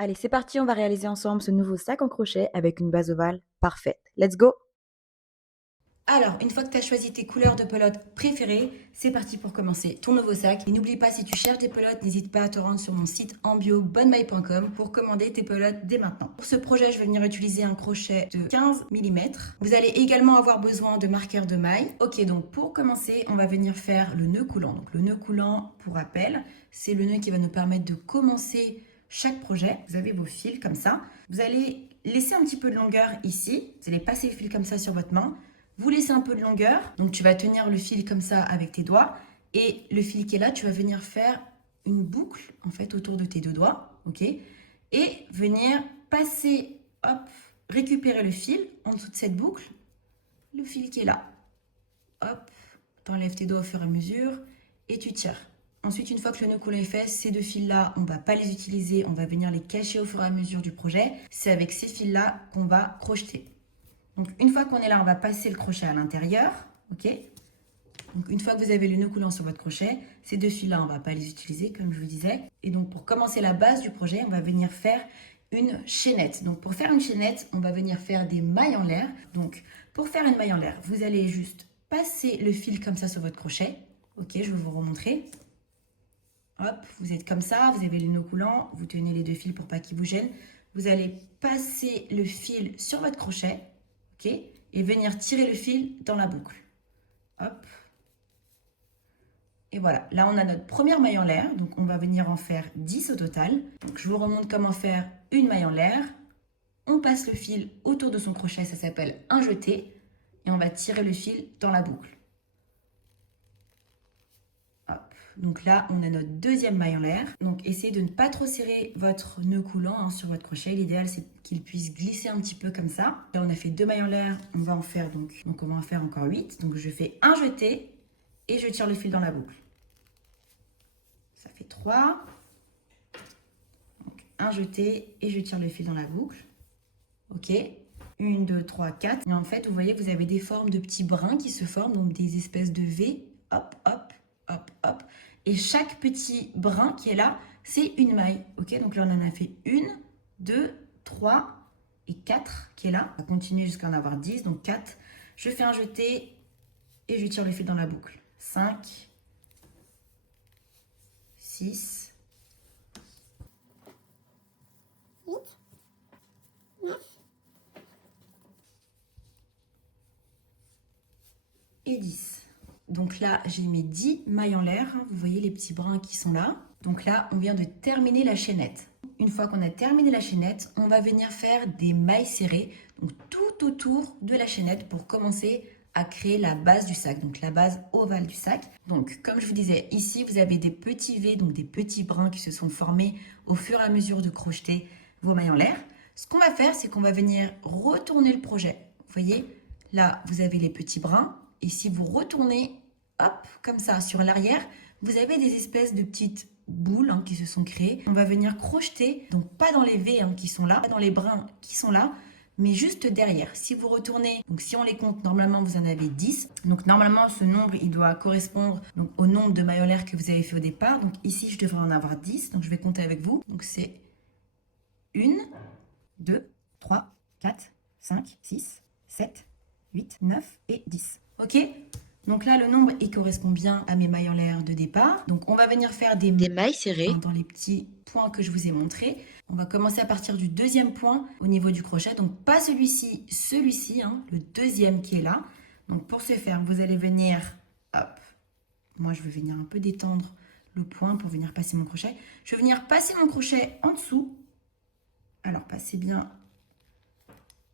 Allez, c'est parti, on va réaliser ensemble ce nouveau sac en crochet avec une base ovale parfaite. Let's go! Alors, une fois que tu as choisi tes couleurs de pelote préférées, c'est parti pour commencer ton nouveau sac. Et n'oublie pas, si tu cherches des pelotes, n'hésite pas à te rendre sur mon site en bio bonnemai.com pour commander tes pelotes dès maintenant. Pour ce projet, je vais venir utiliser un crochet de 15 mm. Vous allez également avoir besoin de marqueurs de maille. Ok, donc pour commencer, on va venir faire le nœud coulant. Donc le nœud coulant, pour rappel, c'est le nœud qui va nous permettre de commencer chaque projet. Vous avez vos fils comme ça. Vous allez laisser un petit peu de longueur ici. Vous allez passer le fil comme ça sur votre main. Vous laissez un peu de longueur, donc tu vas tenir le fil comme ça avec tes doigts, et le fil qui est là, tu vas venir faire une boucle en fait autour de tes deux doigts, ok, et venir passer, hop, récupérer le fil en dessous de cette boucle, le fil qui est là, hop, t'enlèves tes doigts au fur et à mesure et tu tires. Ensuite, une fois que le nœud coulant est fait, ces deux fils-là, on ne va pas les utiliser, on va venir les cacher au fur et à mesure du projet. C'est avec ces fils-là qu'on va crocheter. Donc, une fois qu'on est là, on va passer le crochet à l'intérieur, ok? Donc, une fois que vous avez le nœud coulant sur votre crochet, ces deux fils-là, on ne va pas les utiliser, comme je vous disais. Et donc, pour commencer la base du projet, on va venir faire une chaînette. Donc, pour faire une chaînette, on va venir faire des mailles en l'air. Donc, pour faire une maille en l'air, vous allez juste passer le fil comme ça sur votre crochet. Ok, je vais vous remontrer. Hop, vous êtes comme ça, vous avez le nœud coulant, vous tenez les deux fils pour pas qu'ils vous gênent. Vous allez passer le fil sur votre crochet. Ok, et venir tirer le fil dans la boucle. Hop. Et voilà, là on a notre première maille en l'air, donc on va venir en faire 10 au total. Donc je vous remontre comment faire une maille en l'air. On passe le fil autour de son crochet, ça s'appelle un jeté, et on va tirer le fil dans la boucle. Hop. Donc là, on a notre deuxième maille en l'air. Donc essayez de ne pas trop serrer votre nœud coulant sur votre crochet. L'idéal, c'est qu'il puisse glisser un petit peu comme ça. Là, on a fait deux mailles en l'air. On va en faire donc on va en faire encore 8. Donc je fais un jeté et je tire le fil dans la boucle. Ça fait 3. Donc un jeté et je tire le fil dans la boucle. Ok. 1, 2, 3, 4. Et en fait, vous voyez, vous avez des formes de petits brins qui se forment, donc des espèces de V. Hop, hop, hop, hop. Et chaque petit brin qui est là, c'est une maille. Ok, donc là, on en a fait 1, 2, 3 et 4 qui est là. On va continuer jusqu'à en avoir 10, donc 4. Je fais un jeté et je tire le fil dans la boucle. 5, 6, 8, 9, et 10. Donc là, j'ai mis 10 mailles en l'air. Vous voyez les petits brins qui sont là. Donc là, on vient de terminer la chaînette. Une fois qu'on a terminé la chaînette, on va venir faire des mailles serrées, donc tout autour de la chaînette pour commencer à créer la base du sac, donc la base ovale du sac. Donc comme je vous disais, ici vous avez des petits V, donc des petits brins qui se sont formés au fur et à mesure de crocheter vos mailles en l'air. Ce qu'on va faire, c'est qu'on va venir retourner le projet. Vous voyez, là vous avez les petits brins, et si vous retournez, hop, comme ça, sur l'arrière, vous avez des espèces de petites boules qui se sont créées. On va venir crocheter, donc pas dans les V qui sont là, pas dans les brins qui sont là, mais juste derrière. Si vous retournez, donc si on les compte, normalement vous en avez 10. Donc normalement ce nombre, il doit correspondre donc, au nombre de mailles en l'air que vous avez fait au départ. Donc ici, je devrais en avoir 10. Donc je vais compter avec vous. Donc c'est 1, 2, 3, 4, 5, 6, 7, 8, 9 et 10. Ok? Donc là, le nombre, il correspond bien à mes mailles en l'air de départ. Donc on va venir faire des mailles serrées dans les petits points que je vous ai montrés. On va commencer à partir du deuxième point au niveau du crochet. Donc pas celui-ci, celui-ci, le deuxième qui est là. Donc pour ce faire, vous allez venir, hop, moi je vais venir un peu détendre le point pour venir passer mon crochet. Je vais venir passer mon crochet en dessous. Alors passez bien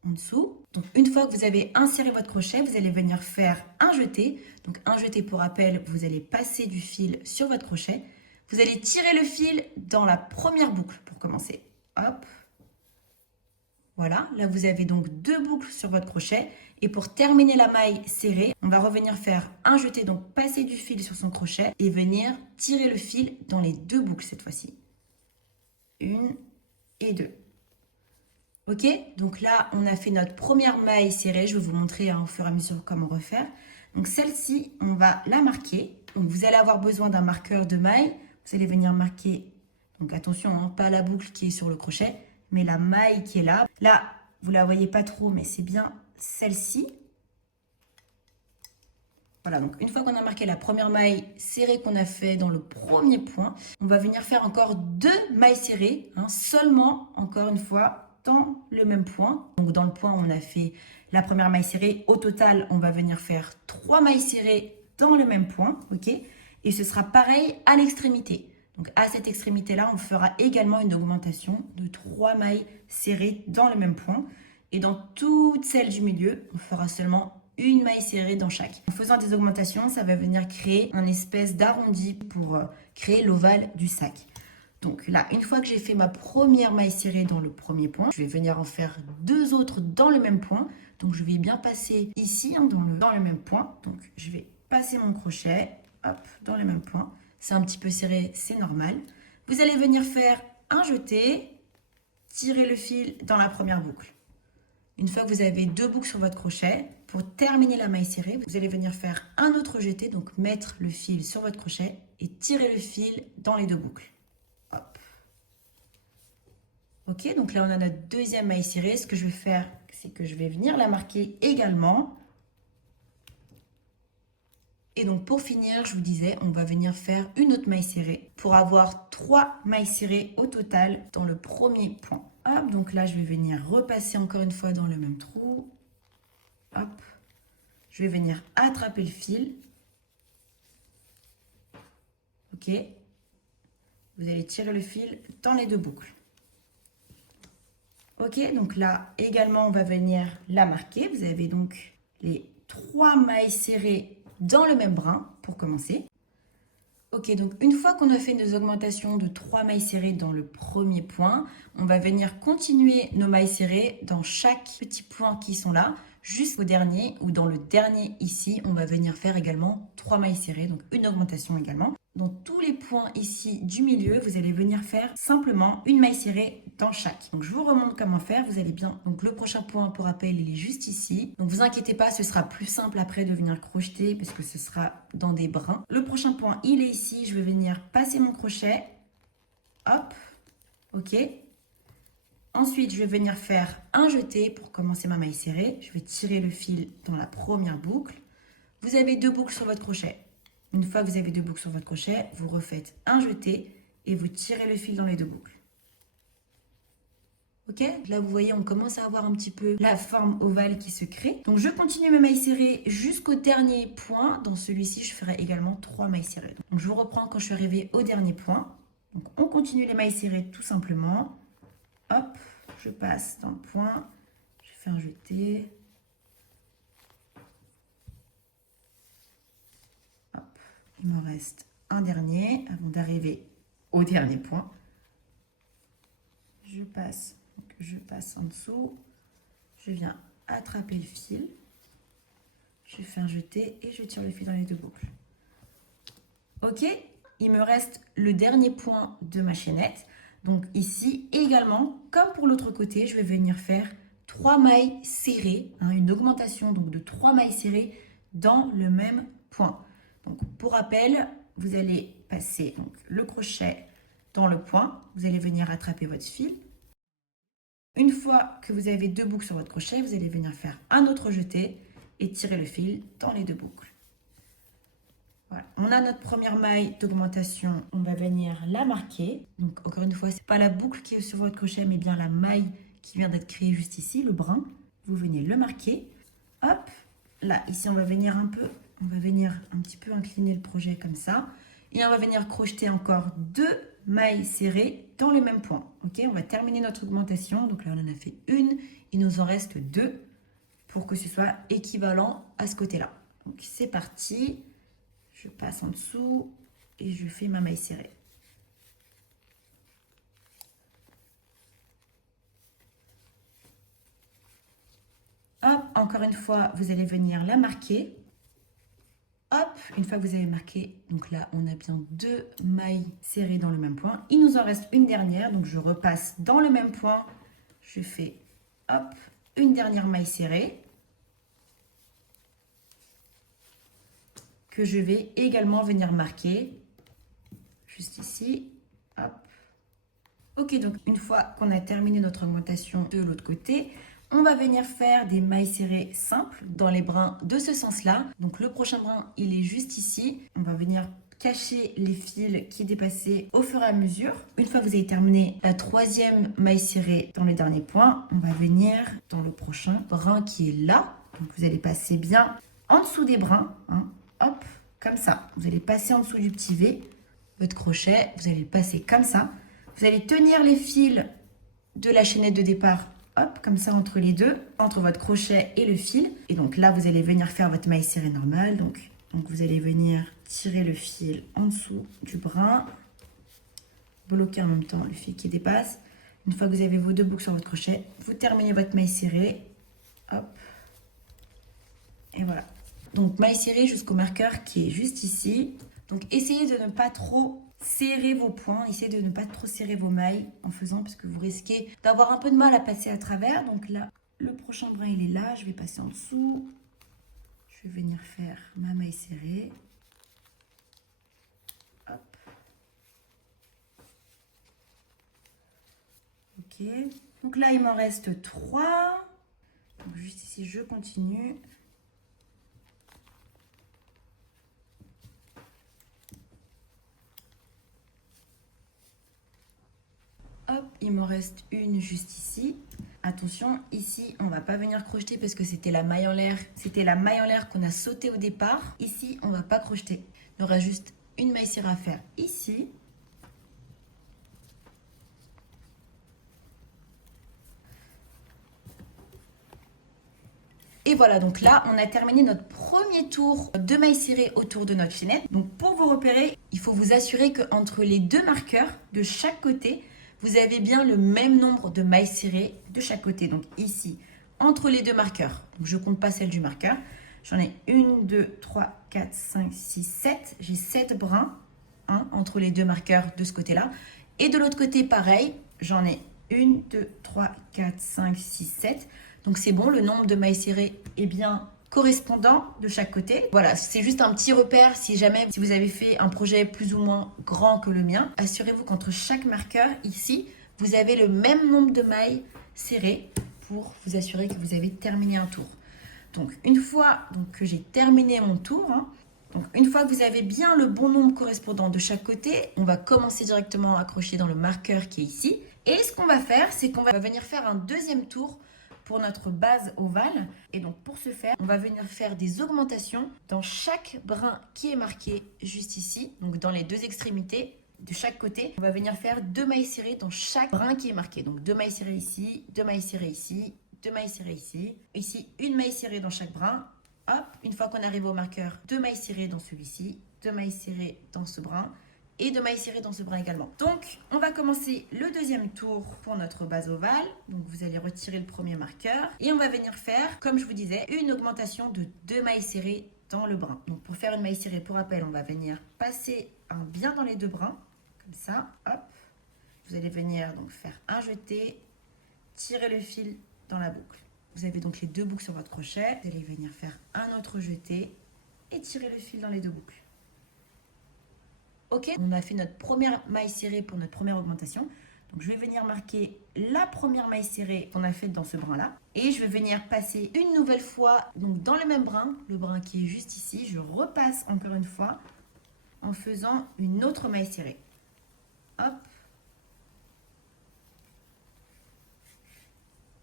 en dessous. Donc une fois que vous avez inséré votre crochet, vous allez venir faire un jeté. Donc un jeté pour rappel, vous allez passer du fil sur votre crochet. Vous allez tirer le fil dans la première boucle pour commencer. Hop. Voilà, là vous avez donc deux boucles sur votre crochet. Et pour terminer la maille serrée, on va revenir faire un jeté, donc passer du fil sur son crochet et venir tirer le fil dans les deux boucles cette fois-ci. 1 et 2. Ok, donc là, on a fait notre première maille serrée. Je vais vous montrer au fur et à mesure comment refaire. Donc celle-ci, on va la marquer. Donc vous allez avoir besoin d'un marqueur de maille. Vous allez venir marquer Donc attention, hein, pas la boucle qui est sur le crochet, mais la maille qui est là. Là, vous la voyez pas trop, mais c'est bien celle-ci. Voilà, donc une fois qu'on a marqué la première maille serrée qu'on a fait dans le premier point, on va venir faire encore 2 mailles serrées, hein, seulement, encore une fois, dans le même point. Donc dans le point, on a fait la première maille serrée. Au total, on va venir faire 3 mailles serrées dans le même point, ok? Et ce sera pareil à l'extrémité. Donc à cette extrémité-là, on fera également une augmentation de 3 mailles serrées dans le même point. Et dans toutes celles du milieu, on fera seulement une maille serrée dans chaque. En faisant des augmentations, ça va venir créer un espèce d'arrondi pour créer l'ovale du sac. Donc là, une fois que j'ai fait ma première maille serrée dans le premier point, je vais venir en faire 2 autres dans le même point. Donc je vais bien passer ici, hein, dans le même point. Donc je vais passer mon crochet, hop, dans le même point. C'est un petit peu serré, c'est normal. Vous allez venir faire un jeté, tirer le fil dans la première boucle. Une fois que vous avez 2 boucles sur votre crochet, pour terminer la maille serrée, vous allez venir faire un autre jeté, donc mettre le fil sur votre crochet et tirer le fil dans les 2 boucles. Hop. Ok, donc là on a notre deuxième maille serrée. Ce que je vais faire, c'est que je vais venir la marquer également. Et donc pour finir, je vous disais, on va venir faire une autre maille serrée pour avoir 3 mailles serrées au total dans le premier point. Hop, donc là je vais venir repasser encore une fois dans le même trou. Hop, je vais venir attraper le fil. Ok, vous allez tirer le fil dans les 2 boucles. Ok, donc là également on va venir la marquer. Vous avez donc les 3 mailles serrées dans le même brin pour commencer. Ok, donc une fois qu'on a fait nos augmentations de 3 mailles serrées dans le premier point, on va venir continuer nos mailles serrées dans chaque petit point qui sont là, jusqu'au dernier, ou dans le dernier ici, on va venir faire également 3 mailles serrées, donc une augmentation également. Dans tous les points ici du milieu, vous allez venir faire simplement une maille serrée dans chaque. Donc je vous remontre comment faire, vous allez bien. Donc le prochain point pour rappel, il est juste ici. Donc vous inquiétez pas, ce sera plus simple après de venir crocheter parce que ce sera dans des brins. Le prochain point, il est ici, je vais venir passer mon crochet. Hop, ok. Ensuite, je vais venir faire un jeté pour commencer ma maille serrée. Je vais tirer le fil dans la première boucle. Vous avez 2 boucles sur votre crochet. Une fois que vous avez 2 boucles sur votre crochet, vous refaites un jeté et vous tirez le fil dans les 2 boucles. Ok, là vous voyez, on commence à avoir un petit peu la forme ovale qui se crée. Donc je continue mes mailles serrées jusqu'au dernier point. Dans celui-ci, je ferai également 3 mailles serrées. Donc je vous reprends quand je suis arrivée au dernier point. Donc on continue les mailles serrées tout simplement. Hop, je passe dans le point, je fais un jeté. Hop, il m'en reste un dernier avant d'arriver au dernier point. Je passe en dessous, je viens attraper le fil, je fais un jeté et je tire le fil dans les 2 boucles. Ok, il me reste le dernier point de ma chaînette. Donc ici également, comme pour l'autre côté, je vais venir faire 3 mailles serrées, hein, une augmentation donc de 3 mailles serrées dans le même point. Donc pour rappel, vous allez passer donc, le crochet dans le point, vous allez venir attraper votre fil. Une fois que vous avez 2 boucles sur votre crochet, vous allez venir faire un autre jeté et tirer le fil dans les 2 boucles. Voilà. On a notre première maille d'augmentation, on va venir la marquer. Donc encore une fois, ce n'est pas la boucle qui est sur votre crochet, mais bien la maille qui vient d'être créée juste ici, le brin. Vous venez le marquer. Hop, là, ici, on va venir un petit peu incliner le projet comme ça. Et on va venir crocheter encore 2 mailles serrées dans le même point. Ok, on va terminer notre augmentation. Donc là, on en a fait une. Il nous en reste 2 pour que ce soit équivalent à ce côté-là. Donc c'est parti. Je passe en dessous et je fais ma maille serrée. Hop, encore une fois, vous allez venir la marquer. Hop, une fois que vous avez marqué, donc là, on a bien 2 mailles serrées dans le même point. Il nous en reste une dernière, donc je repasse dans le même point. Je fais, hop, une dernière maille serrée. Que je vais également venir marquer juste ici. Hop, Ok, donc une fois qu'on a terminé notre augmentation de l'autre côté, on va venir faire des mailles serrées simples dans les brins de ce sens-là. Donc le prochain brin, il est juste ici. On va venir cacher les fils qui dépassaient au fur et à mesure. Une fois que vous avez terminé la troisième maille serrée dans le dernier point, on va venir dans le prochain brin qui est là. Donc vous allez passer bien en dessous des brins, hein. Hop, comme ça. Vous allez passer en dessous du petit V, votre crochet, vous allez le passer comme ça. Vous allez tenir les fils de la chaînette de départ, hop, comme ça entre les deux, entre votre crochet et le fil. Et donc là, vous allez venir faire votre maille serrée normale. Donc vous allez venir tirer le fil en dessous du brin, bloquer en même temps le fil qui dépasse. Une fois que vous avez vos 2 boucles sur votre crochet, vous terminez votre maille serrée, hop, et voilà. Donc maille serrée jusqu'au marqueur qui est juste ici. Donc essayez de ne pas trop serrer vos points, essayez de ne pas trop serrer vos mailles en faisant, parce que vous risquez d'avoir un peu de mal à passer à travers. Donc là, le prochain brin il est là, je vais passer en dessous. Je vais venir faire ma maille serrée. Hop. Ok. Donc là, il m'en reste 3. Donc juste ici, je continue. Hop, il m'en reste une juste ici. Attention, ici, on va pas venir crocheter parce que c'était la maille en l'air. C'était la maille en l'air qu'on a sauté au départ. Ici, on va pas crocheter. Il y aura juste une maille serrée à faire ici. Et voilà, donc là, on a terminé notre premier tour de mailles serrées autour de notre chaînette. Donc pour vous repérer, il faut vous assurer qu'entre les 2 marqueurs de chaque côté, vous avez bien le même nombre de mailles serrées de chaque côté. Donc ici, entre les 2 marqueurs, donc je ne compte pas celle du marqueur, j'en ai 1, 2, 3, 4, 5, 6, 7. J'ai 7 brins entre les 2 marqueurs de ce côté-là. Et de l'autre côté, pareil, j'en ai 1, 2, 3, 4, 5, 6, 7. Donc c'est bon, le nombre de mailles serrées est bien correspondant de chaque côté. Voilà, c'est juste un petit repère si jamais si vous avez fait un projet plus ou moins grand que le mien. Assurez-vous qu'entre chaque marqueur ici, vous avez le même nombre de mailles serrées pour vous assurer que vous avez terminé un tour. Donc une fois que j'ai terminé mon tour, donc une fois que vous avez bien le bon nombre correspondant de chaque côté, on va commencer directement à accrocher dans le marqueur qui est ici. Et ce qu'on va faire, c'est qu'on va venir faire un deuxième tour pour notre base ovale. Et donc pour ce faire, on va venir faire des augmentations dans chaque brin qui est marqué juste ici, donc dans les 2 extrémités de chaque côté. On va venir faire 2 mailles serrées dans chaque brin qui est marqué. Donc 2 mailles serrées ici, 2 mailles serrées ici, 2 mailles serrées ici. Ici, une maille serrée dans chaque brin. Hop, une fois qu'on arrive au marqueur, 2 mailles serrées dans celui-ci, 2 mailles serrées dans ce brin. Et 2 mailles serrées dans ce brin également. Donc, on va commencer le deuxième tour pour notre base ovale. Donc, vous allez retirer le premier marqueur. Et on va venir faire, comme je vous disais, une augmentation de 2 mailles serrées dans le brin. Donc, pour faire une maille serrée, pour rappel, on va venir passer un bien dans les 2 brins. Comme ça, hop. Vous allez venir donc faire un jeté, tirer le fil dans la boucle. Vous avez donc les 2 boucles sur votre crochet. Vous allez venir faire un autre jeté et tirer le fil dans les 2 boucles. Ok, on a fait notre première maille serrée pour notre première augmentation. Donc je vais venir marquer la première maille serrée qu'on a faite dans ce brin là. Et je vais venir passer une nouvelle fois donc dans le même brin, le brin qui est juste ici. Je repasse encore une fois en faisant une autre maille serrée. Hop.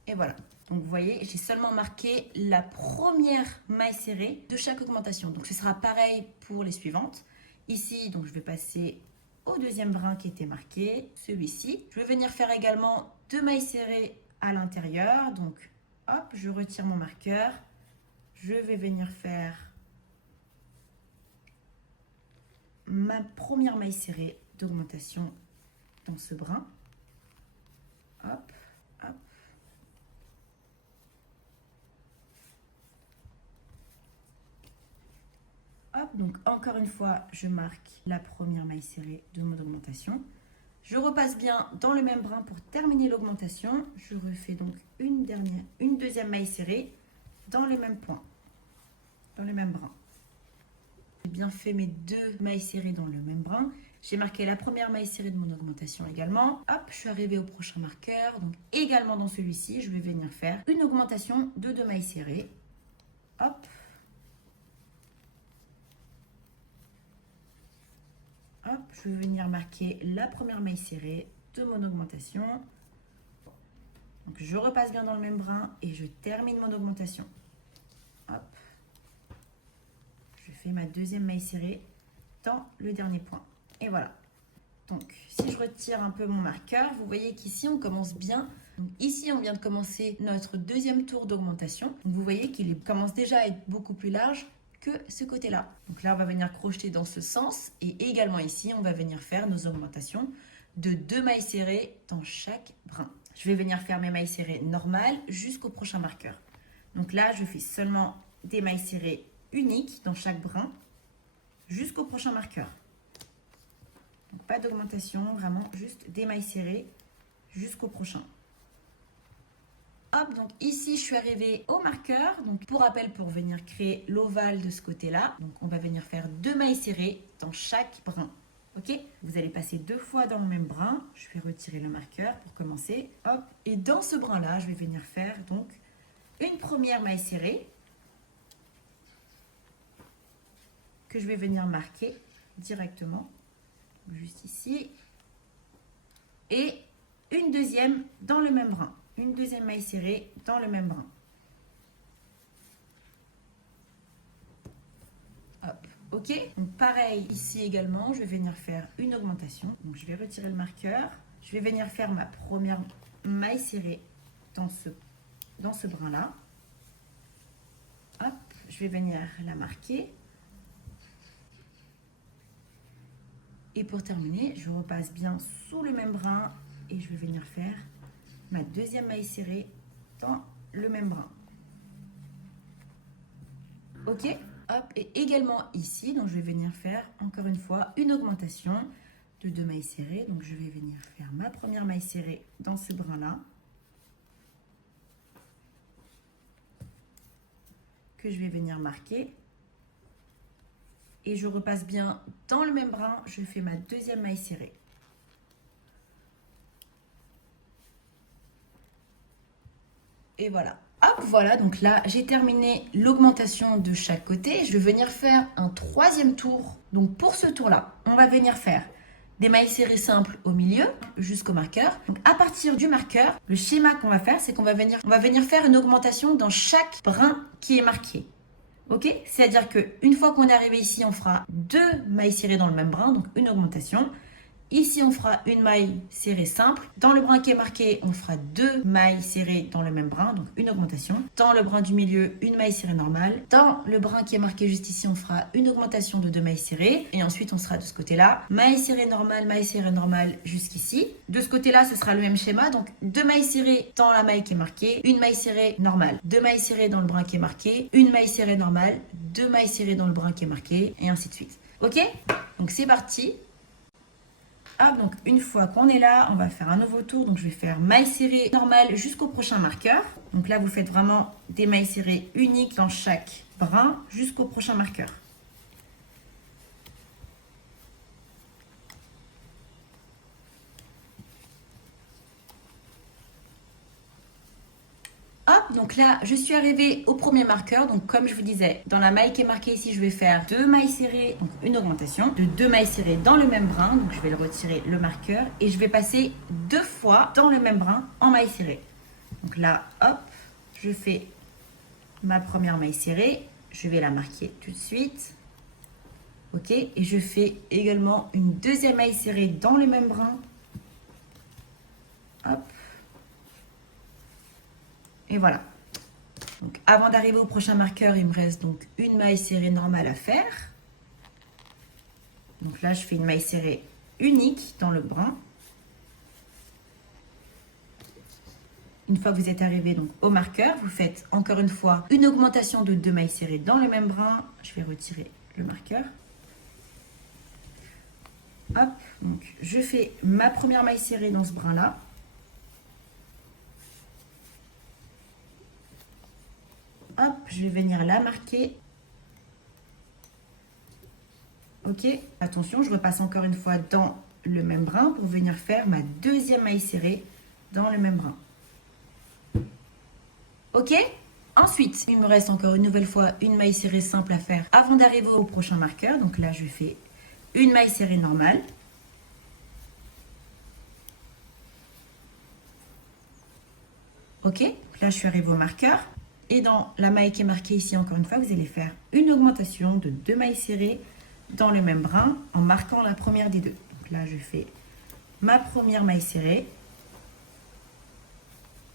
Et voilà. Donc vous voyez, j'ai seulement marqué la première maille serrée de chaque augmentation. Donc ce sera pareil pour les suivantes. Ici, donc je vais passer au deuxième brin qui était marqué, celui-ci. Je vais venir faire également 2 mailles serrées à l'intérieur. Donc hop, je retire mon marqueur. Je vais venir faire ma première maille serrée d'augmentation dans ce brin. Hop, hop. Hop, donc encore une fois, je marque la première maille serrée de mon augmentation. Je repasse bien dans le même brin pour terminer l'augmentation. Je refais donc une deuxième maille serrée dans les mêmes points, dans les mêmes brins. J'ai bien fait mes 2 mailles serrées dans le même brin. J'ai marqué la première maille serrée de mon augmentation également. Hop, je suis arrivée au prochain marqueur. Donc également dans celui-ci, je vais venir faire une augmentation de 2 mailles serrées. Hop. Hop, je vais venir marquer la première maille serrée de mon augmentation. Donc je repasse bien dans le même brin et je termine mon augmentation. Hop. Je fais ma deuxième maille serrée dans le dernier point. Et voilà. Donc si je retire un peu mon marqueur, vous voyez qu'ici on commence bien. Donc, ici on vient de commencer notre deuxième tour d'augmentation. Donc vous voyez qu'il commence déjà à être beaucoup plus large que ce côté-là. Donc là on va venir crocheter dans ce sens et également ici on va venir faire nos augmentations de 2 mailles serrées dans chaque brin. Je vais venir faire mes mailles serrées normales jusqu'au prochain marqueur. Donc là je fais seulement des mailles serrées uniques dans chaque brin jusqu'au prochain marqueur. Donc pas d'augmentation, vraiment juste des mailles serrées jusqu'au prochain. Hop, donc ici je suis arrivée au marqueur. Donc pour rappel, pour venir créer l'ovale de ce côté-là, donc on va venir faire 2 mailles serrées dans chaque brin. Ok, vous allez passer 2 fois dans le même brin. Je vais retirer le marqueur pour commencer. Hop, et dans ce brin-là, je vais venir faire donc une première maille serrée que je vais venir marquer directement, juste ici, et une deuxième dans le même brin. Une deuxième maille serrée dans le même brin. Hop, ok. Donc pareil ici également, je vais venir faire une augmentation. Donc je vais retirer le marqueur. Je vais venir faire ma première maille serrée dans ce brin-là. Hop, je vais venir la marquer. Et pour terminer, je repasse bien sous le même brin et je vais venir faire ma deuxième maille serrée dans le même brin. Ok, hop, et également ici, donc je vais venir faire encore une fois une augmentation de 2 mailles serrées. Donc je vais venir faire ma première maille serrée dans ce brin-là, que je vais venir marquer. Et je repasse bien dans le même brin, je fais ma deuxième maille serrée. Et voilà. Hop, voilà, donc là, j'ai terminé l'augmentation de chaque côté. Je vais venir faire un troisième tour. Donc pour ce tour-là, on va venir faire des mailles serrées simples au milieu jusqu'au marqueur. Donc à partir du marqueur, le schéma qu'on va faire, c'est qu'on va venir faire une augmentation dans chaque brin qui est marqué. Ok, c'est-à-dire qu'une fois qu'on est arrivé ici, on fera 2 mailles serrées dans le même brin, donc une augmentation. Ici, on fera une maille serrée simple. Dans le brin qui est marqué, on fera 2 mailles serrées dans le même brin, donc une augmentation. Dans le brin du milieu, une maille serrée normale. Dans le brin qui est marqué juste ici, on fera une augmentation de 2 mailles serrées. Et ensuite, on sera de ce côté-là, maille serrée normale jusqu'ici. De ce côté-là, ce sera le même schéma. Donc 2 mailles serrées dans la maille qui est marquée, une maille serrée normale. 2 mailles serrées dans le brin qui est marqué, une maille serrée normale, 2 mailles serrées dans le brin qui est marqué, et ainsi de suite. Ok? Donc c'est parti. Hop, donc une fois qu'on est là, on va faire un nouveau tour. Donc je vais faire maille serrée normale jusqu'au prochain marqueur. Donc là, vous faites vraiment des mailles serrées uniques dans chaque brin jusqu'au prochain marqueur. Hop, donc là, je suis arrivée au premier marqueur. Donc comme je vous disais, dans la maille qui est marquée ici, je vais faire 2 mailles serrées, donc une augmentation de 2 mailles serrées dans le même brin. Donc je vais le retirer le marqueur et je vais passer 2 fois dans le même brin en maille serrée. Donc là, hop, je fais ma première maille serrée. Je vais la marquer tout de suite. Ok, et je fais également une deuxième maille serrée dans le même brin. Hop. Et voilà. Donc avant d'arriver au prochain marqueur, il me reste donc une maille serrée normale à faire. Donc là, je fais une maille serrée unique dans le brin. Une fois que vous êtes arrivé donc au marqueur, vous faites encore une fois une augmentation de 2 mailles serrées dans le même brin. Je vais retirer le marqueur. Hop, donc je fais ma première maille serrée dans ce brin-là. Hop, je vais venir la marquer. Ok, attention, je repasse encore une fois dans le même brin pour venir faire ma deuxième maille serrée dans le même brin. Ok, ensuite, il me reste encore une nouvelle fois une maille serrée simple à faire avant d'arriver au prochain marqueur. Donc là, je fais une maille serrée normale. Ok, là, je suis arrivée au marqueur. Et dans la maille qui est marquée ici, encore une fois, vous allez faire une augmentation de 2 mailles serrées dans le même brin en marquant la première des deux. Donc là, je fais ma première maille serrée.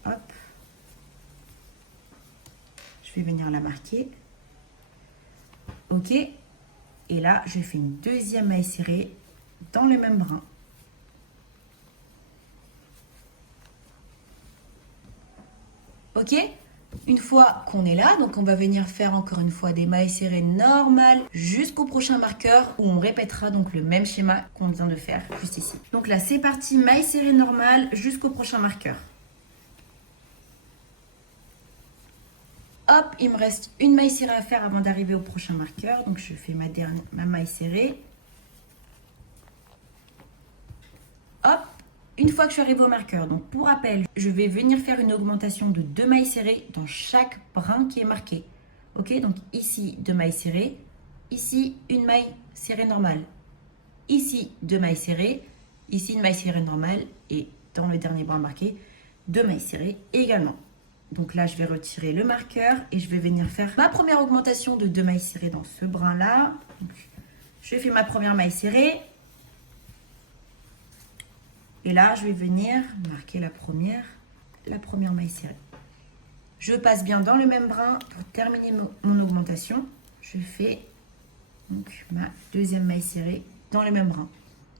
Hop. Je vais venir la marquer. Ok. Et là, je fais une deuxième maille serrée dans le même brin. Ok. Une fois qu'on est là, donc on va venir faire encore une fois des mailles serrées normales jusqu'au prochain marqueur où on répétera donc le même schéma qu'on vient de faire juste ici. Donc là, c'est parti, maille serrée normale jusqu'au prochain marqueur. Hop, il me reste une maille serrée à faire avant d'arriver au prochain marqueur. Donc je fais ma maille serrée. Hop, une fois que je suis arrivée au marqueur, donc pour rappel, je vais venir faire une augmentation de 2 mailles serrées dans chaque brin qui est marqué. Ok, donc ici 2 mailles serrées, ici une maille serrée normale, ici 2 mailles serrées, ici une maille serrée normale et dans le dernier brin marqué, 2 mailles serrées également. Donc là, je vais retirer le marqueur et je vais venir faire ma première augmentation de 2 mailles serrées dans ce brin-là. Je fais ma première maille serrée. Et là, je vais venir marquer la première maille serrée. Je passe bien dans le même brin pour terminer mon augmentation. Je fais donc ma deuxième maille serrée dans le même brin.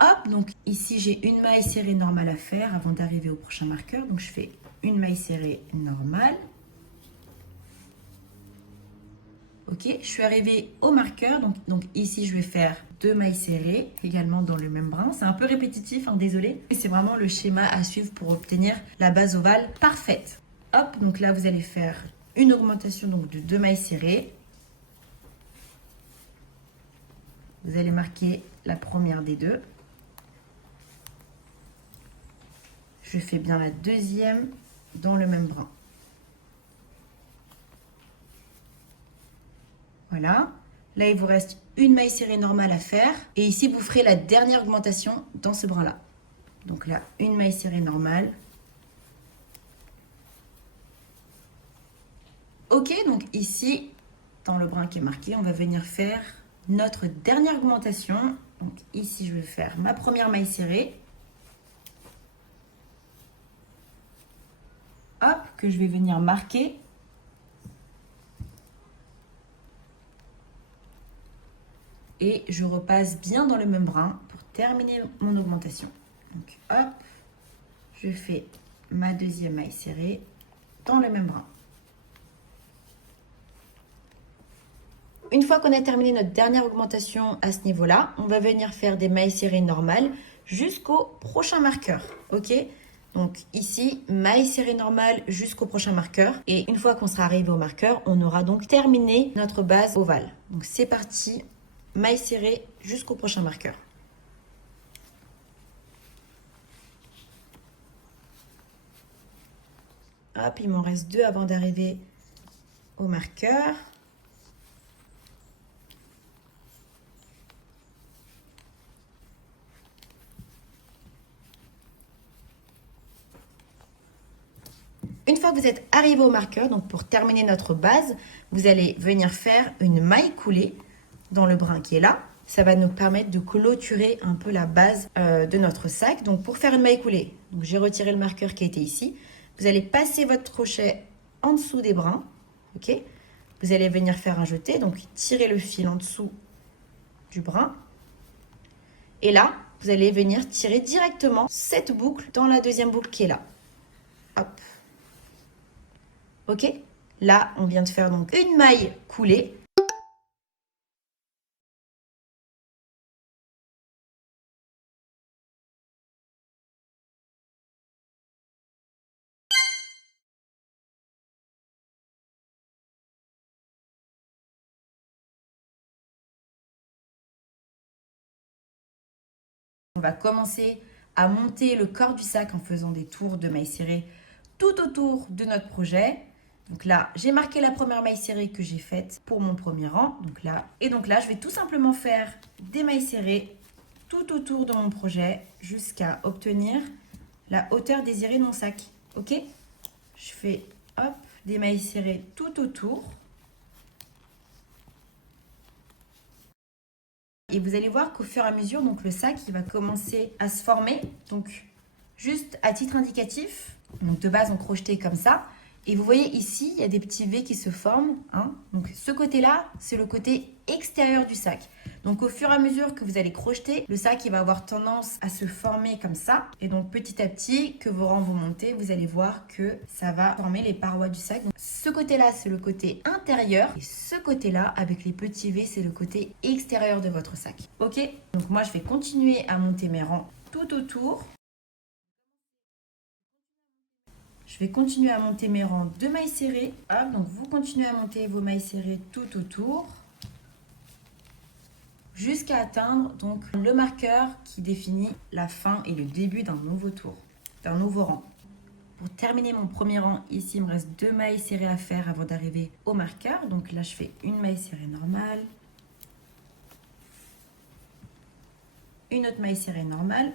Hop, donc ici, j'ai une maille serrée normale à faire avant d'arriver au prochain marqueur. Donc, je fais une maille serrée normale. Ok, je suis arrivée au marqueur, donc ici je vais faire 2 mailles serrées également dans le même brin. C'est un peu répétitif, hein, désolé. C'est vraiment le schéma à suivre pour obtenir la base ovale parfaite. Hop, donc là vous allez faire une augmentation donc, de 2 mailles serrées. Vous allez marquer la première des deux. Je fais bien la deuxième dans le même brin. Voilà. Là, il vous reste une maille serrée normale à faire. Et ici, vous ferez la dernière augmentation dans ce brin-là. Donc là, une maille serrée normale. Ok, donc ici, dans le brin qui est marqué, on va venir faire notre dernière augmentation. Donc ici, je vais faire ma première maille serrée. Hop, que je vais venir marquer. Et je repasse bien dans le même brin pour terminer mon augmentation. Donc hop, je fais ma deuxième maille serrée dans le même brin. Une fois qu'on a terminé notre dernière augmentation à ce niveau-là, on va venir faire des mailles serrées normales jusqu'au prochain marqueur. Ok? Donc ici, maille serrée normale jusqu'au prochain marqueur. Et une fois qu'on sera arrivé au marqueur, on aura donc terminé notre base ovale. Donc c'est parti. Maille serrée jusqu'au prochain marqueur. Hop, il m'en reste 2 avant d'arriver au marqueur. Une fois que vous êtes arrivé au marqueur, donc pour terminer notre base, vous allez venir faire une maille coulée dans le brin qui est là. Ça va nous permettre de clôturer un peu la base de notre sac. Donc pour faire une maille coulée, j'ai retiré le marqueur qui était ici. Vous allez passer votre crochet en dessous des brins. Ok. Vous allez venir faire un jeté, donc tirer le fil en dessous du brin. Et là, vous allez venir tirer directement cette boucle dans la deuxième boucle qui est là. Hop. Ok. Là, on vient de faire donc une maille coulée. On va commencer à monter le corps du sac en faisant des tours de mailles serrées tout autour de notre projet. Donc là, j'ai marqué la première maille serrée que j'ai faite pour mon premier rang. Donc là, je vais tout simplement faire des mailles serrées tout autour de mon projet jusqu'à obtenir la hauteur désirée de mon sac. Ok? Je fais hop, des mailles serrées tout autour. Et vous allez voir qu'au fur et à mesure, donc le sac il va commencer à se former. Donc juste à titre indicatif, donc de base on crochetait comme ça. Et vous voyez ici, il y a des petits V qui se forment. Hein. Donc ce côté-là, c'est le côté extérieur du sac. Donc au fur et à mesure que vous allez crocheter, le sac il va avoir tendance à se former comme ça. Et donc petit à petit, que vos rangs vont monter, vous allez voir que ça va former les parois du sac. Donc, ce côté-là, c'est le côté intérieur. Et ce côté-là, avec les petits V, c'est le côté extérieur de votre sac. Ok? Donc moi, je vais continuer à monter mes rangs tout autour. Je vais continuer à monter mes rangs de mailles serrées. Hop, donc vous continuez à monter vos mailles serrées tout autour jusqu'à atteindre donc le marqueur qui définit la fin et le début d'un nouveau tour, d'un nouveau rang. Pour terminer mon premier rang, ici il me reste 2 mailles serrées à faire avant d'arriver au marqueur. Donc là je fais une maille serrée normale, une autre maille serrée normale.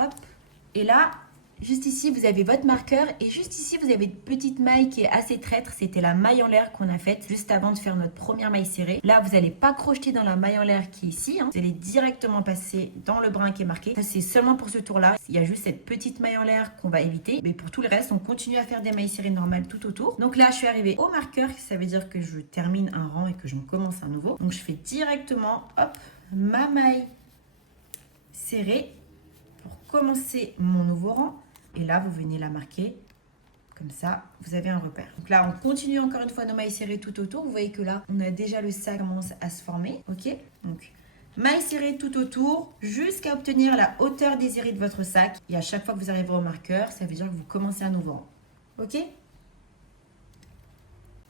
Hop, et là, juste ici, vous avez votre marqueur et juste ici, vous avez une petite maille qui est assez traître. C'était la maille en l'air qu'on a faite juste avant de faire notre première maille serrée. Là, vous n'allez pas crocheter dans la maille en l'air qui est ici. Hein. Vous allez directement passer dans le brin qui est marqué. Ça, c'est seulement pour ce tour-là. Il y a juste cette petite maille en l'air qu'on va éviter. Mais pour tout le reste, on continue à faire des mailles serrées normales tout autour. Donc là, je suis arrivée au marqueur. Ça veut dire que je termine un rang et que je commence un nouveau. Donc, je fais directement, hop, ma maille serrée pour commencer mon nouveau rang. Et là, vous venez la marquer. Comme ça, vous avez un repère. Donc là, on continue encore une fois nos mailles serrées tout autour. Vous voyez que là, on a déjà le sac qui commence à se former. Ok? Donc, mailles serrées tout autour jusqu'à obtenir la hauteur désirée de votre sac. Et à chaque fois que vous arriverez au marqueur, ça veut dire que vous commencez un nouveau rang. Ok?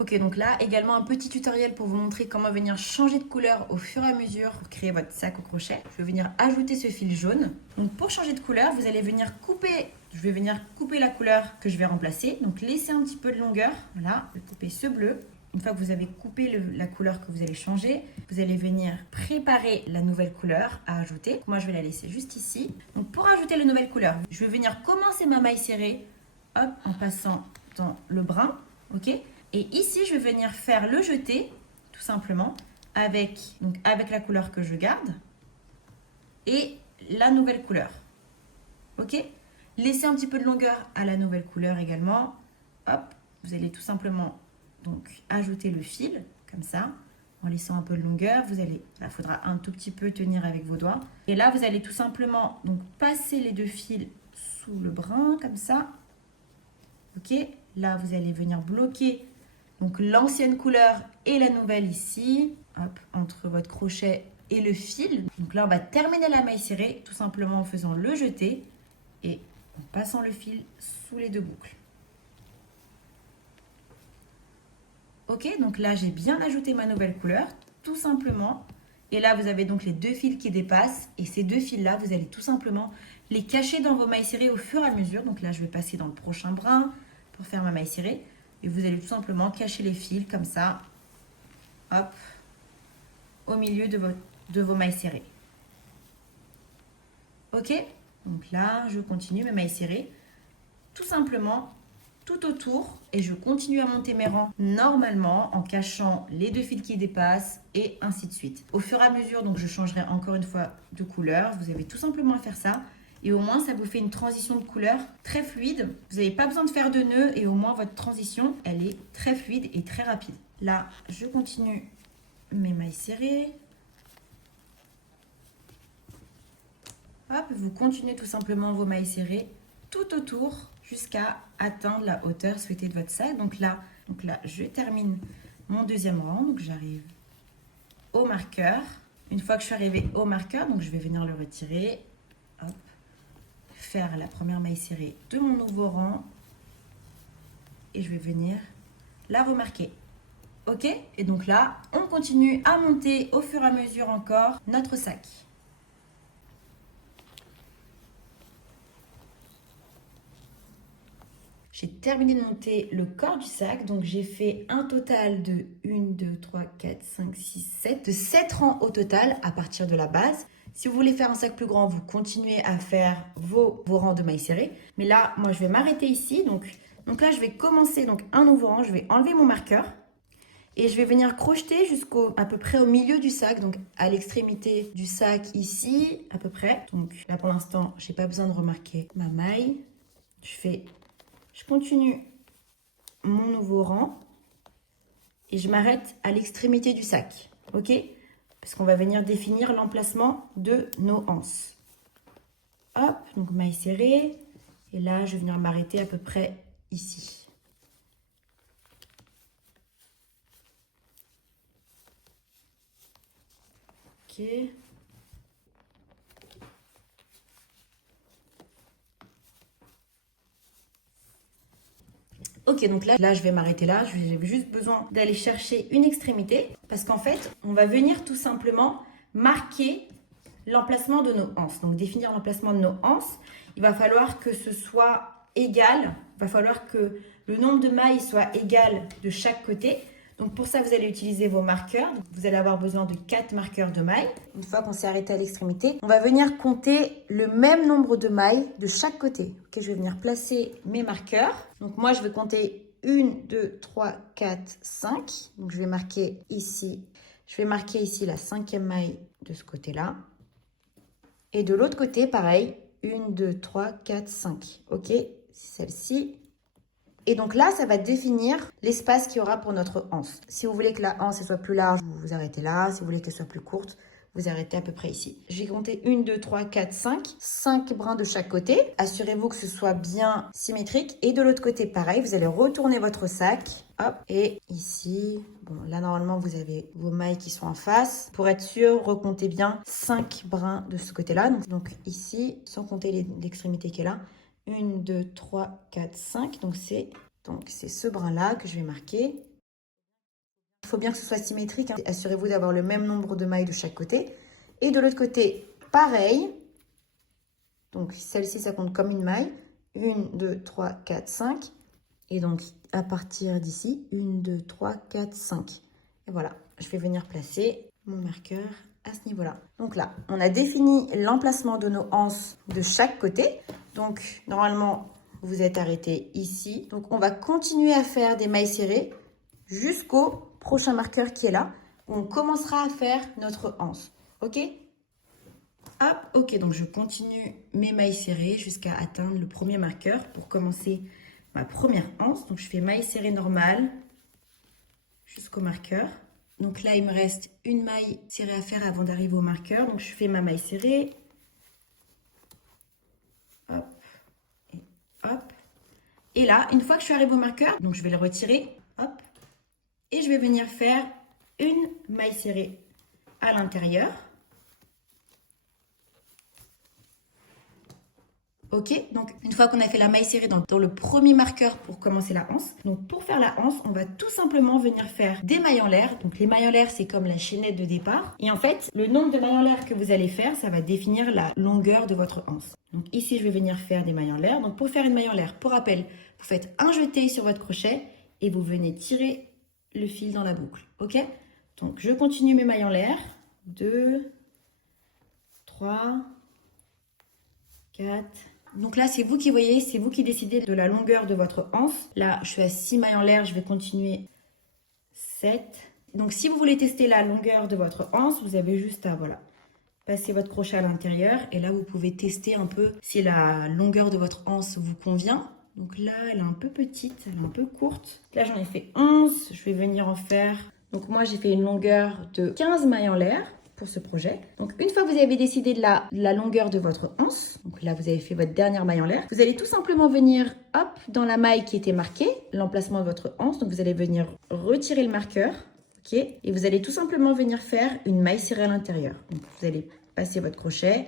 Ok, donc là, également un petit tutoriel pour vous montrer comment venir changer de couleur au fur et à mesure pour créer votre sac au crochet. Je vais venir ajouter ce fil jaune. Donc pour changer de couleur, vous allez venir couper, je vais venir couper la couleur que je vais remplacer. Donc laissez un petit peu de longueur, voilà, je vais couper ce bleu. Une fois que vous avez coupé la couleur que vous allez changer, vous allez venir préparer la nouvelle couleur à ajouter. Moi, je vais la laisser juste ici. Donc pour ajouter la nouvelle couleur, je vais venir commencer ma maille serrée, hop, en passant dans le brun, ok? Et ici, je vais venir faire le jeté, tout simplement, avec la couleur que je garde et la nouvelle couleur. Ok? Laissez un petit peu de longueur à la nouvelle couleur également. Hop, vous allez tout simplement donc ajouter le fil, comme ça, en laissant un peu de longueur. Il faudra un tout petit peu tenir avec vos doigts. Et là, vous allez tout simplement donc passer les deux fils sous le brin, comme ça. Ok? Là, vous allez venir bloquer donc l'ancienne couleur et la nouvelle ici, hop, entre votre crochet et le fil. Donc là, on va terminer la maille serrée tout simplement en faisant le jeté et en passant le fil sous les deux boucles. Ok, donc là, j'ai bien ajouté ma nouvelle couleur, tout simplement. Et là, vous avez donc les deux fils qui dépassent. Et ces deux fils-là, vous allez tout simplement les cacher dans vos mailles serrées au fur et à mesure. Donc là, je vais passer dans le prochain brin pour faire ma maille serrée. Et vous allez tout simplement cacher les fils comme ça, hop, au milieu de vos mailles serrées. Ok? Donc là, je continue mes mailles serrées, tout simplement, tout autour. Et je continue à monter mes rangs normalement en cachant les deux fils qui dépassent et ainsi de suite. Au fur et à mesure, donc je changerai encore une fois de couleur. Vous avez tout simplement à faire ça. Et au moins, ça vous fait une transition de couleur très fluide. Vous n'avez pas besoin de faire de nœuds et au moins, votre transition, elle est très fluide et très rapide. Là, je continue mes mailles serrées. Hop, vous continuez tout simplement vos mailles serrées tout autour jusqu'à atteindre la hauteur souhaitée de votre sac. Donc là, je termine mon deuxième rang. Donc, j'arrive au marqueur. Une fois que je suis arrivée au marqueur, donc je vais venir le retirer. Hop. Faire la première maille serrée de mon nouveau rang et je vais venir la remarquer. Ok? Et donc là, on continue à monter au fur et à mesure encore notre sac. J'ai terminé de monter le corps du sac, donc j'ai fait un total de 1, 2, 3, 4, 5, 6, 7, de 7 rangs au total à partir de la base. Si vous voulez faire un sac plus grand, vous continuez à faire vos rangs de mailles serrées. Mais là, moi, je vais m'arrêter ici. Donc là, je vais commencer donc un nouveau rang. Je vais enlever mon marqueur et je vais venir crocheter à peu près au milieu du sac, donc à l'extrémité du sac ici, à peu près. Donc là, pour l'instant, je n'ai pas besoin de remarquer ma maille. Je continue mon nouveau rang et je m'arrête à l'extrémité du sac, ok? Parce qu'on va venir définir l'emplacement de nos anses. Hop, donc maille serrée. Et là, je vais venir m'arrêter à peu près ici. Ok. Ok, donc là, je vais m'arrêter là. J'ai juste besoin d'aller chercher une extrémité parce qu'en fait, on va venir tout simplement marquer l'emplacement de nos anses. Donc, définir l'emplacement de nos anses. Il va falloir que ce soit égal. Il va falloir que le nombre de mailles soit égal de chaque côté. Donc, pour ça, vous allez utiliser vos marqueurs. Vous allez avoir besoin de 4 marqueurs de mailles. Une fois qu'on s'est arrêté à l'extrémité, on va venir compter le même nombre de mailles de chaque côté. Ok, je vais venir placer mes marqueurs. Donc, moi, je vais compter 1, 2, 3, 4, 5. Donc, je vais marquer ici. Je vais marquer ici la 5e maille de ce côté-là. Et de l'autre côté, pareil. 1, 2, 3, 4, 5. Ok, celle-ci. Et donc là, ça va définir l'espace qu'il y aura pour notre anse. Si vous voulez que la anse soit plus large, vous vous arrêtez là. Si vous voulez qu'elle soit plus courte, vous arrêtez à peu près ici. Je vais compter 1, 2, 3, 4, 5. 5 brins de chaque côté. Assurez-vous que ce soit bien symétrique. Et de l'autre côté, pareil, vous allez retourner votre sac. Hop, et ici, bon, là, normalement, vous avez vos mailles qui sont en face. Pour être sûr, recomptez bien 5 brins de ce côté-là. Donc ici, sans compter l'extrémité qui est là. 1, 2, 3, 4, 5. Donc, c'est ce brin-là que je vais marquer. Il faut bien que ce soit symétrique. Hein. Assurez-vous d'avoir le même nombre de mailles de chaque côté. Et de l'autre côté, pareil. Donc, celle-ci, ça compte comme une maille. 1, 2, 3, 4, 5. Et donc, à partir d'ici, 1, 2, 3, 4, 5. Et voilà, je vais venir placer mon marqueur à ce niveau-là. Donc là, on a défini l'emplacement de nos anses de chaque côté. Donc, normalement, vous êtes arrêté ici. Donc, on va continuer à faire des mailles serrées jusqu'au prochain marqueur qui est là. Où on commencera à faire notre anse. Ok? Hop, ok, donc je continue mes mailles serrées jusqu'à atteindre le premier marqueur pour commencer ma première anse. Donc, je fais maille serrée normale jusqu'au marqueur. Donc là, il me reste une maille serrée à faire avant d'arriver au marqueur. Donc, je fais ma maille serrée. Hop. Et hop. Et là, une fois que je suis arrivée au marqueur, donc je vais le retirer. Hop. Et je vais venir faire une maille serrée à l'intérieur. Ok, donc une fois qu'on a fait la maille serrée dans le premier marqueur pour commencer la anse, donc pour faire la anse, on va tout simplement venir faire des mailles en l'air. Donc les mailles en l'air, c'est comme la chaînette de départ. Et en fait, le nombre de mailles en l'air que vous allez faire, ça va définir la longueur de votre anse. Donc ici, je vais venir faire des mailles en l'air. Donc pour faire une maille en l'air, pour rappel, vous faites un jeté sur votre crochet et vous venez tirer le fil dans la boucle. Ok, donc je continue mes mailles en l'air. 2, 3, 4... Donc là, c'est vous qui voyez, c'est vous qui décidez de la longueur de votre anse. Là, je suis à 6 mailles en l'air, je vais continuer 7. Donc, si vous voulez tester la longueur de votre anse, vous avez juste à passer votre crochet à l'intérieur. Et là, vous pouvez tester un peu si la longueur de votre anse vous convient. Donc là, elle est un peu petite, elle est un peu courte. Là, j'en ai fait 11. Je vais venir en faire... Donc moi, j'ai fait une longueur de 15 mailles en l'air pour ce projet. Donc, une fois que vous avez décidé de la longueur de votre anse, donc là, vous avez fait votre dernière maille en l'air, vous allez tout simplement venir, hop, dans la maille qui était marquée, l'emplacement de votre anse. Donc, vous allez venir retirer le marqueur, ok, et vous allez tout simplement venir faire une maille serrée à l'intérieur. Donc, vous allez passer votre crochet,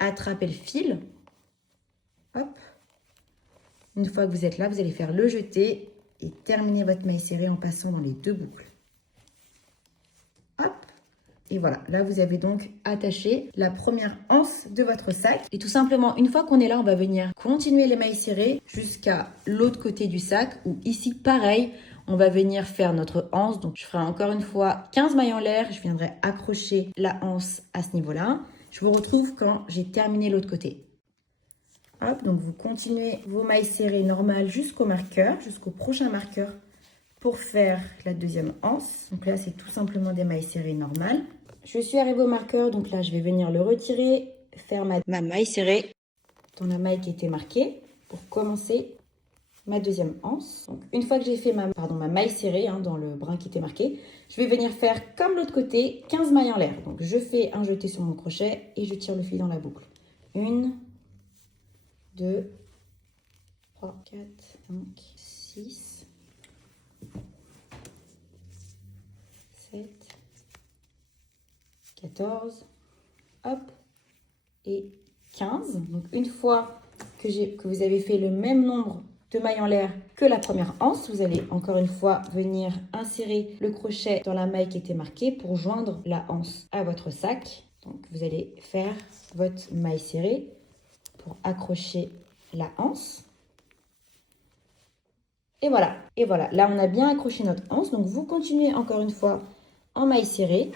attraper le fil, hop. Une fois que vous êtes là, vous allez faire le jeté et terminer votre maille serrée en passant dans les deux boucles. Et voilà, là vous avez donc attaché la première anse de votre sac. Et tout simplement, une fois qu'on est là, on va venir continuer les mailles serrées jusqu'à l'autre côté du sac. Ou ici, pareil, on va venir faire notre anse. Donc je ferai encore une fois 15 mailles en l'air. Je viendrai accrocher la anse à ce niveau-là. Je vous retrouve quand j'ai terminé l'autre côté. Hop, donc vous continuez vos mailles serrées normales jusqu'au marqueur, jusqu'au prochain marqueur pour faire la deuxième anse. Donc là, c'est tout simplement des mailles serrées normales. Je suis arrivée au marqueur, donc là, je vais venir le retirer, faire ma maille serrée dans la maille qui était marquée pour commencer ma deuxième anse. Donc, une fois que j'ai fait ma maille serrée dans le brin qui était marqué, je vais venir faire comme l'autre côté, 15 mailles en l'air. Donc, je fais un jeté sur mon crochet et je tire le fil dans la boucle. 1, 2, 3, 4, 5, 6, 7, 14, hop, et 15. Donc une fois que vous avez fait le même nombre de mailles en l'air que la première anse, vous allez encore une fois venir insérer le crochet dans la maille qui était marquée pour joindre la anse à votre sac. Donc vous allez faire votre maille serrée pour accrocher la anse. Et voilà, là on a bien accroché notre anse. Donc vous continuez encore une fois en maille serrée.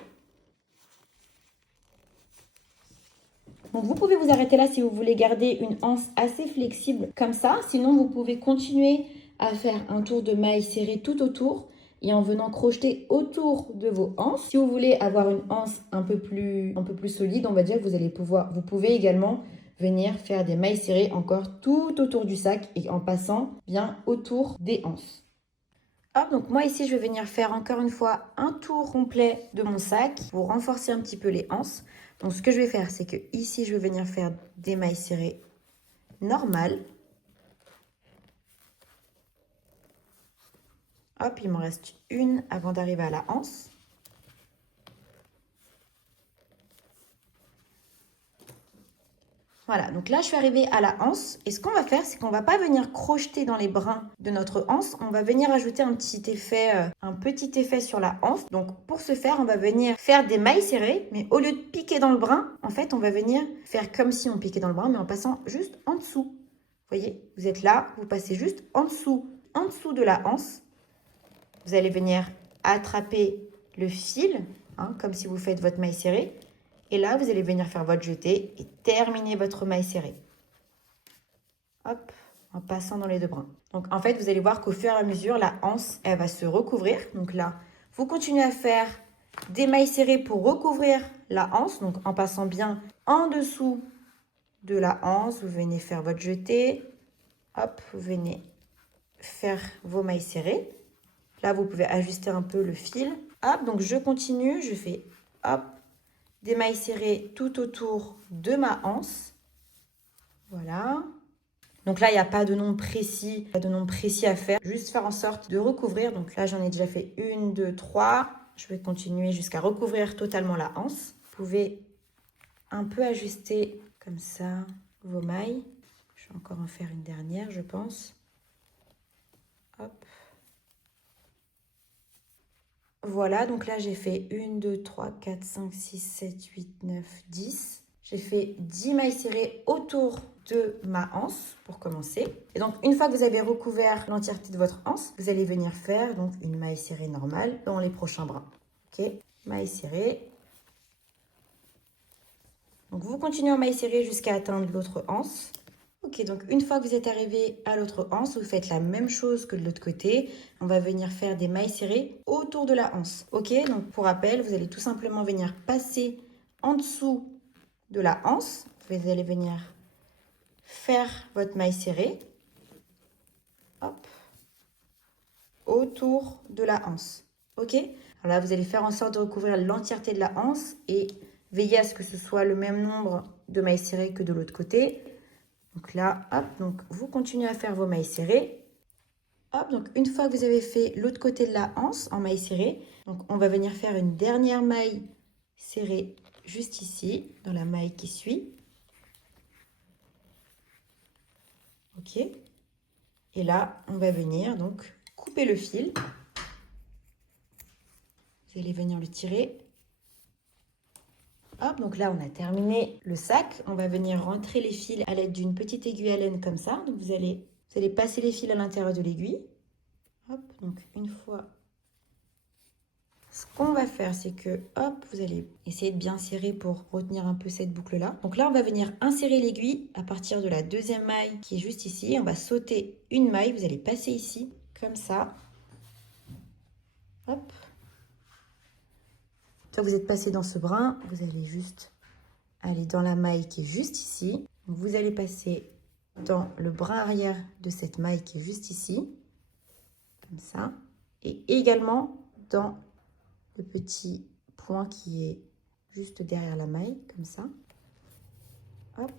Donc vous pouvez vous arrêter là si vous voulez garder une anse assez flexible comme ça. Sinon, vous pouvez continuer à faire un tour de maille serrée tout autour et en venant crocheter autour de vos anses. Si vous voulez avoir une anse un peu plus solide, on va dire, vous pouvez également venir faire des mailles serrées encore tout autour du sac et en passant bien autour des anses. Hop, donc moi ici, je vais venir faire encore une fois un tour complet de mon sac pour renforcer un petit peu les anses. Donc ce que je vais faire, c'est que ici, je vais venir faire des mailles serrées normales. Hop, il m'en reste une avant d'arriver à la anse. Voilà, donc là, je suis arrivée à la anse. Et ce qu'on va faire, c'est qu'on ne va pas venir crocheter dans les brins de notre anse. On va venir ajouter un petit effet sur la anse. Donc, pour ce faire, on va venir faire des mailles serrées. Mais au lieu de piquer dans le brin, en fait, on va venir faire comme si on piquait dans le brin, mais en passant juste en dessous. Vous voyez, vous êtes là, vous passez juste en dessous de la anse. Vous allez venir attraper le fil, comme si vous faites votre maille serrée. Et là, vous allez venir faire votre jeté et terminer votre maille serrée. Hop, en passant dans les deux brins. Donc, en fait, vous allez voir qu'au fur et à mesure, la anse, elle va se recouvrir. Donc là, vous continuez à faire des mailles serrées pour recouvrir la anse. Donc, en passant bien en dessous de la anse, vous venez faire votre jeté. Hop, vous venez faire vos mailles serrées. Là, vous pouvez ajuster un peu le fil. Hop, donc je continue, je fais hop, des mailles serrées tout autour de ma anse. Voilà. Donc là, il n'y a pas de nom précis, à faire. Juste faire en sorte de recouvrir. Donc là, j'en ai déjà fait 1, 2, 3. Je vais continuer jusqu'à recouvrir totalement la anse. Vous pouvez un peu ajuster comme ça vos mailles. Je vais encore en faire une dernière, je pense. Hop. Voilà, donc là, j'ai fait 1, 2, 3, 4, 5, 6, 7, 8, 9, 10. J'ai fait 10 mailles serrées autour de ma anse pour commencer. Et donc, une fois que vous avez recouvert l'entièreté de votre anse, vous allez venir faire donc une maille serrée normale dans les prochains brins. Ok, maille serrée. Donc, vous continuez en maille serrée jusqu'à atteindre l'autre anse. Ok, donc une fois que vous êtes arrivé à l'autre anse, vous faites la même chose que de l'autre côté. On va venir faire des mailles serrées autour de la anse. Ok, donc pour rappel, vous allez tout simplement venir passer en dessous de la anse. Vous allez venir faire votre maille serrée. Hop. Autour de la anse. Ok, alors là, vous allez faire en sorte de recouvrir l'entièreté de la anse et veiller à ce que ce soit le même nombre de mailles serrées que de l'autre côté. Donc là, hop, donc vous continuez à faire vos mailles serrées. Hop, donc une fois que vous avez fait l'autre côté de la anse en maille serrée, donc on va venir faire une dernière maille serrée juste ici, dans la maille qui suit. Ok. Et là, on va venir donc couper le fil. Vous allez venir le tirer Hop, donc là on a terminé le sac. On va venir rentrer les fils à l'aide d'une petite aiguille à laine comme ça. Donc vous allez passer les fils à l'intérieur de l'aiguille. Hop, donc une fois. Ce qu'on va faire, c'est que, hop, vous allez essayer de bien serrer pour retenir un peu cette boucle-là. Donc là, on va venir insérer l'aiguille à partir de la deuxième maille qui est juste ici. On va sauter une maille, vous allez passer ici, comme ça. Hop. Une fois que vous êtes passé dans ce brin, vous allez juste aller dans la maille qui est juste ici. Donc vous allez passer dans le brin arrière de cette maille qui est juste ici, comme ça. Et également dans le petit point qui est juste derrière la maille, comme ça. Hop,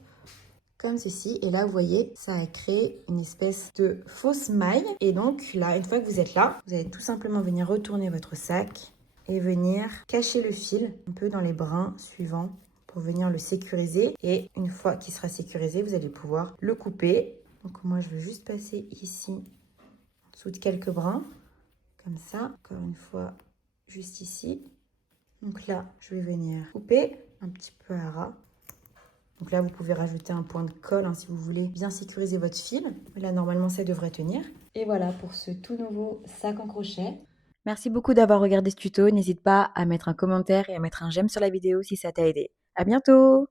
comme ceci. Et là, vous voyez, ça a créé une espèce de fausse maille. Et donc là, une fois que vous êtes là, vous allez tout simplement venir retourner votre sac et venir cacher le fil un peu dans les brins suivants pour venir le sécuriser. Et une fois qu'il sera sécurisé, vous allez pouvoir le couper. Donc moi, je veux juste passer ici, en dessous de quelques brins, comme ça. Encore une fois, juste ici. Donc là, je vais venir couper un petit peu à ras. Donc là, vous pouvez rajouter un point de colle hein, si vous voulez bien sécuriser votre fil. Là, normalement, ça devrait tenir. Et voilà pour ce tout nouveau sac en crochet. Merci beaucoup d'avoir regardé ce tuto. N'hésite pas à mettre un commentaire et à mettre un j'aime sur la vidéo si ça t'a aidé. À bientôt!